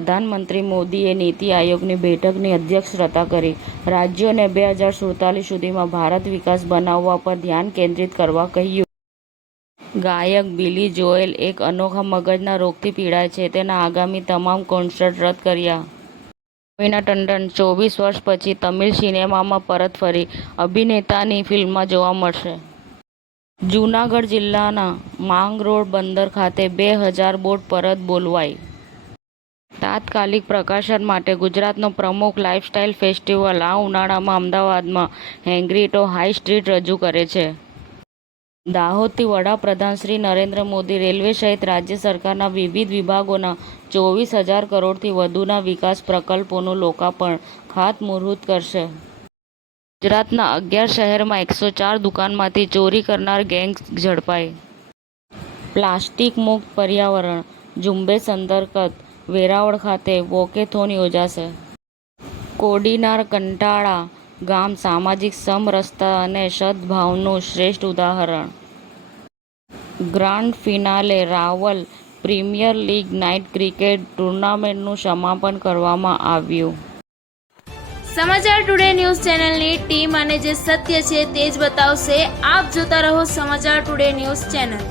પ્રધાનમંત્રી મોદીએ નીતિ આયોગની બેઠકની અધ્યક્ષતા કરી. રાજ્યોને 2047 સુધીમાં ભારત વિકાસ બનાવવા પર ધ્યાન કેન્દ્રિત કરવા કહ્યું. ગાયક બિલી જોએલ એક અનોખા મગજના રોગથી પીડાય છે. તેના આગામી તમામ કોન્સર્ટ રદ કર્યા. રવીના ટંડન 24 વર્ષ પછી તમિલ સિનેમામાં પરત ફરી અભિનેતાની ફિલ્મમાં જોવા મળશે. જૂનાગઢ જિલ્લાના માંગરોળ બંદર ખાતે 2000 બોટ પરત બોલવાઈ. તાત્કાલિક પ્રકાશન માટે ગુજરાતનો પ્રમુખ લાઇફસ્ટાઇલ ફેસ્ટિવલ આ ઉનાળામાં અમદાવાદમાં હેંગ્રીટો હાઈ સ્ટ્રીટ રજૂ કરે છે. દાહોદથી વડાપ્રધાન શ્રી નરેન્દ્ર મોદી રેલવે સહિત રાજ્ય સરકારના વિવિધ વિભાગોના 24,000 કરોડથી વધુના વિકાસ પ્રકલ્પોનું લોકાર્પણ ખાતમુહૂર્ત કરશે. ગુજરાતના 11 શહેરમાં 104 દુકાનમાંથી ચોરી કરનાર ગેંગ ઝડપાઈ. પ્લાસ્ટિક મુક્ત પર્યાવરણ ઝુંબેશ અંતર્ગત વેરાવળ ખાતે વોકેથોન યોજાશે. કોડીનાર કંટાળા ગામ સામાજિક સમરસતા અને સદભાવનું શ્રેષ્ઠ ઉદાહરણ. Grand finale Raval premier league night cricket ટૂર્નામેન્ટનું સમાપન કરવામાં આવ્યું. સમાચાર ટુડે ન્યૂઝ ચેનલની ટીમ અને જે સત્ય છે તે જ બતાવશે. આપ જોતા રહો સમાચાર ટુડે ન્યૂઝ ચેનલ.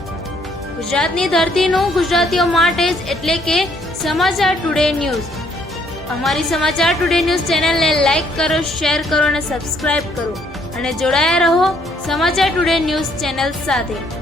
ગુજરાતની ધરતીનું ગુજરાતીઓ માટે જ એટલે કે સમાચાર ટુડે ન્યૂઝ. અમારી સમાચાર ટુડે ન્યૂઝ ચેનલને લાઇક કરો, શેર કરો અને સબસ્ક્રાઇબ કરો અને જોડાયા રહો સમાચાર ટુડે ન્યૂઝ ચેનલ સાથે.